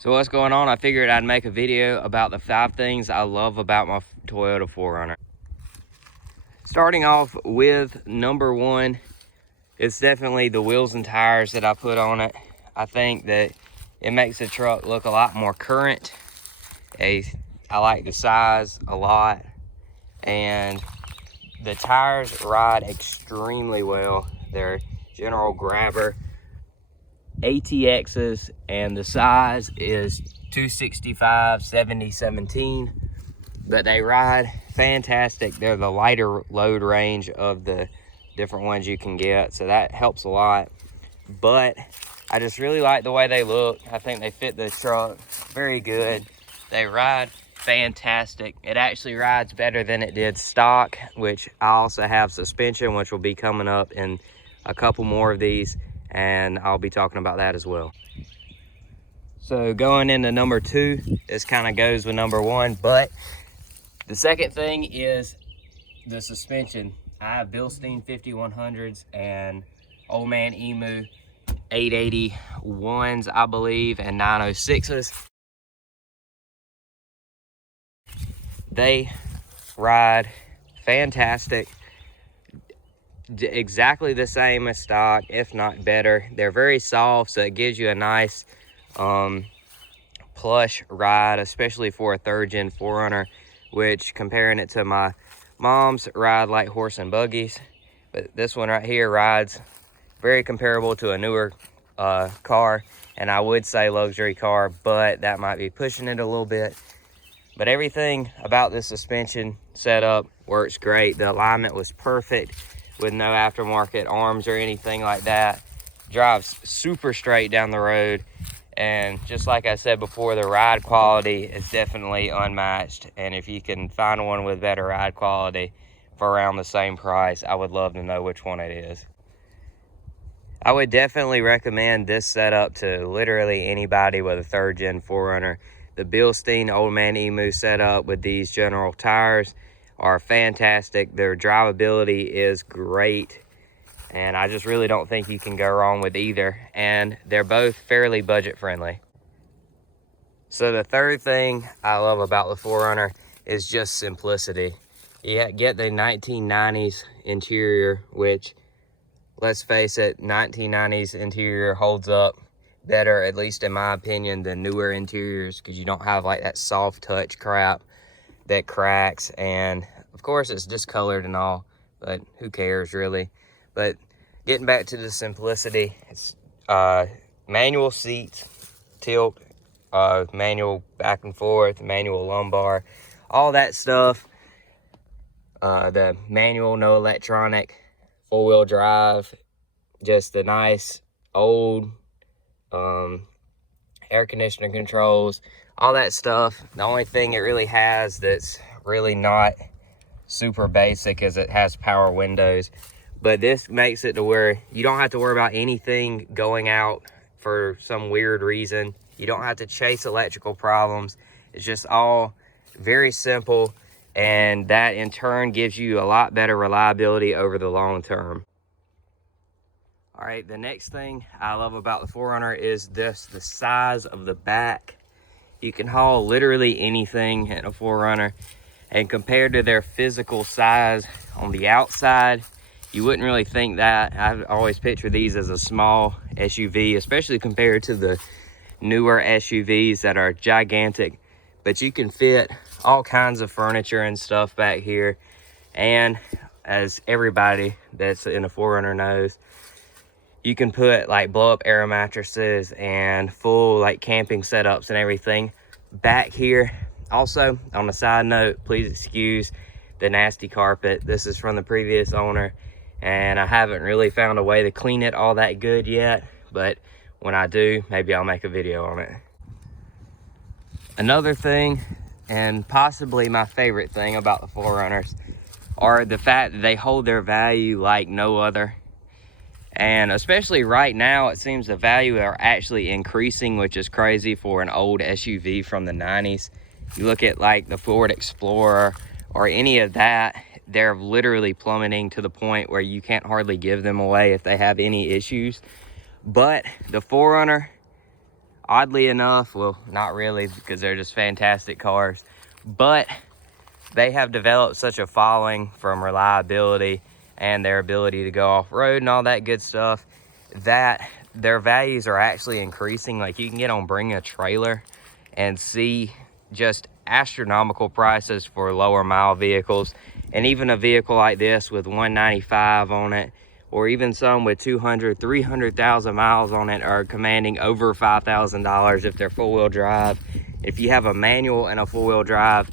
So what's going on? I figured I'd make a video about the 5 things I love about my Toyota 4Runner. Starting off with number 1, it's definitely the wheels and tires that I put on it. I think that it makes the truck look a lot more current. I like the size a lot, and the tires ride extremely well. They're General Grabber ATXs, and the size is 265 70/17, but they ride fantastic. They're the lighter load range of the different ones you can get, so that helps a lot. But I just really like the way they look. I think they fit the truck very good. They ride fantastic. It actually rides better than it did stock, which I also have suspension, which will be coming up in a couple more of these, and I'll be talking about that as well. So going into number 2, this kind of goes with number 1, but the second thing is the suspension. I have Bilstein 5100s and Old Man Emu 881s, I believe, and 906s. They ride fantastic. Exactly the same as stock, if not better. They're very soft, so it gives you a nice plush ride, especially for a 3rd gen 4Runner, which, comparing it to my mom's, ride like horse and buggies. But this one right here rides very comparable to a newer car, and I would say luxury car, but that might be pushing it a little bit. But everything about this suspension setup works great. The alignment was perfect with no aftermarket arms or anything like that. Drives super straight down the road, and just like I said before, the ride quality is definitely unmatched. And if you can find one with better ride quality for around the same price, I would love to know which one it is. I would definitely recommend this setup to literally anybody with a 3rd gen 4Runner. The Bilstein Old Man Emu setup with these General tires are fantastic. Their drivability is great, and I just really don't think you can go wrong with either, and they're both fairly budget friendly. So the third thing I love about the 4Runner is just simplicity. You get the 1990s interior, which, let's face it, 1990s interior holds up better, at least in my opinion, than newer interiors, because you don't have like that soft touch crap that cracks. And of course it's discolored and all, but who cares really. But getting back to the simplicity, it's manual seats, tilt, manual back and forth, manual lumbar, all that stuff. The manual, no electronic, 4-wheel drive, just the nice old air conditioning controls, all that stuff. The only thing it really has that's really not super basic is it has power windows, but this makes it to where you don't have to worry about anything going out for some weird reason. You don't have to chase electrical problems. It's just all very simple, and that in turn gives you a lot better reliability over the long term. All right, the next thing I love about the 4Runner is the size of the back. You can haul literally anything in a 4Runner, and compared to their physical size on the outside, you wouldn't really think that. I always picture these as a small SUV, especially compared to the newer SUVs that are gigantic. But you can fit all kinds of furniture and stuff back here, and as everybody that's in a 4Runner knows, you can put like blow up air mattresses and full like camping setups and everything back here. Also, on a side note, please excuse the nasty carpet. This is from the previous owner, and I haven't really found a way to clean it all that good yet, but when I do, maybe I'll make a video on it. Another thing, and possibly my favorite thing about the 4Runners, are the fact that they hold their value like no other. And especially right now, it seems the value are actually increasing, which is crazy for an old SUV from the 90s. You look at like the Ford Explorer or any of that, they're literally plummeting to the point where you can't hardly give them away if they have any issues. But the 4Runner, Oddly enough, well, not really, because they're just fantastic cars, but they have developed such a following from reliability and their ability to go off-road and all that good stuff that their values are actually increasing. Like, you can get on Bring a Trailer and see just astronomical prices for lower mile vehicles. And even a vehicle like this with 195 on it, or even some with 200, 300,000 miles on it, are commanding over $5,000 if they're four-wheel drive. If you have a manual and a four-wheel drive,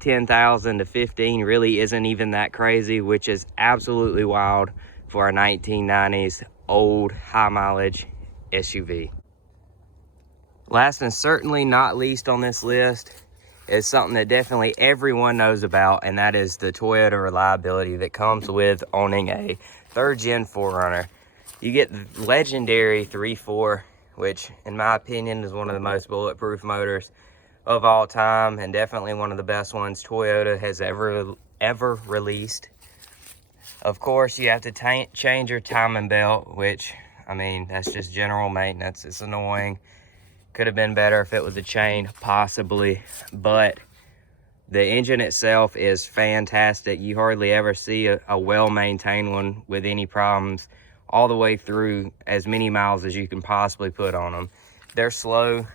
10,000 to 15 really isn't even that crazy, which is absolutely wild for a 1990s old high mileage SUV. Last and certainly not least on this list is something that definitely everyone knows about, and that is the Toyota reliability that comes with owning a third gen 4Runner. You get the legendary 3.4, which in my opinion is one of the most bulletproof motors of all time, and definitely one of the best ones Toyota has ever released. Of course, you have to change your timing belt, which, I mean, that's just general maintenance. It's annoying. Could have been better if it was a chain, possibly, but the engine itself is fantastic. You hardly ever see a well-maintained one with any problems all the way through as many miles as you can possibly put on them. They're slow,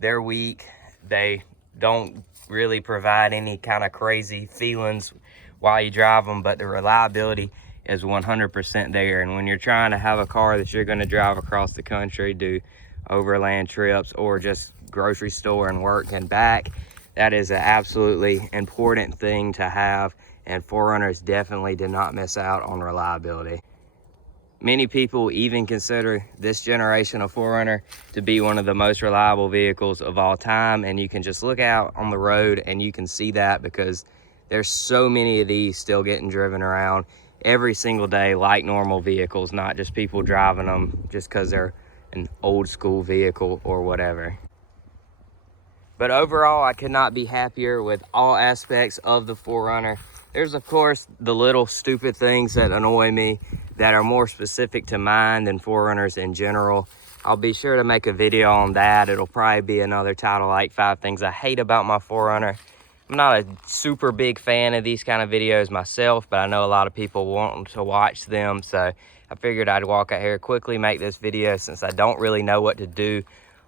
they're weak, they don't really provide any kind of crazy feelings while you drive them, but the reliability is 100% there. And when you're trying to have a car that you're going to drive across the country, do overland trips, or just grocery store and work and back, that is an absolutely important thing to have, and 4Runners definitely did not miss out on reliability. Many people even consider this generation of 4Runner to be one of the most reliable vehicles of all time, and you can just look out on the road and you can see that, because there's so many of these still getting driven around every single day like normal vehicles, not just people driving them just because they're an old school vehicle or whatever. But overall, I could not be happier with all aspects of the 4Runner. There's of course the little stupid things that annoy me that are more specific to mine than 4Runners in general. I'll be sure to make a video on that. It'll probably be another title like 5 Things I Hate About My 4Runner. I'm not a super big fan of these kind of videos myself, but I know a lot of people want to watch them, so I figured I'd walk out here quickly, make this video, since I don't really know what to do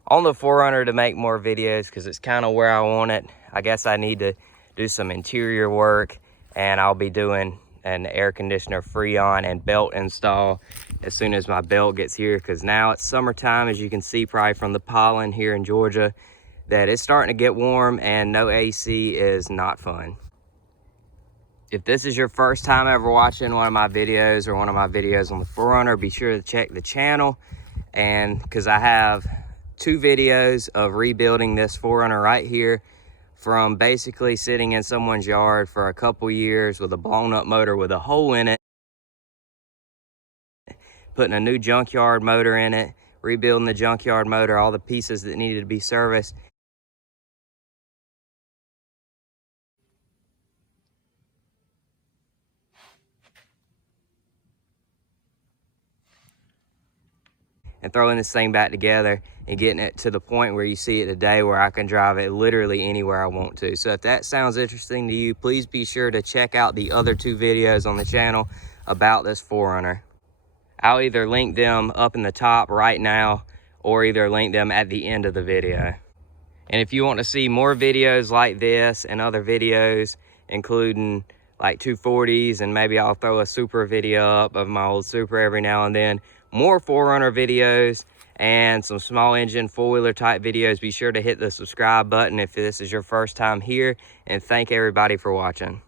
on the 4Runner to make more videos, because it's kind of where I want it. I guess I need to do some interior work, and I'll be doing an air conditioner Freon and belt install as soon as my belt gets here, because now it's summertime, as you can see probably from the pollen here in Georgia, that it's starting to get warm, and no AC is not fun. If this is your first time ever watching one of my videos, or one of my videos on the 4Runner, be sure to check the channel, and because I have 2 videos of rebuilding this 4Runner right here, from basically sitting in someone's yard for a couple years with a blown up motor with a hole in it, putting a new junkyard motor in it, rebuilding the junkyard motor, all the pieces that needed to be serviced, and throwing this thing back together and getting it to the point where you see it today, where I can drive it literally anywhere I want to. So if that sounds interesting to you, please be sure to check out the other 2 videos on the channel about this 4Runner. I'll either link them up in the top right now, or either link them at the end of the video. And if you want to see more videos like this and other videos, including like 240s, and maybe I'll throw a Supra video up of my old Supra every now and then, more 4Runner videos and some small engine 4-wheeler type videos, be sure to hit the subscribe button if this is your first time here, and thank everybody for watching.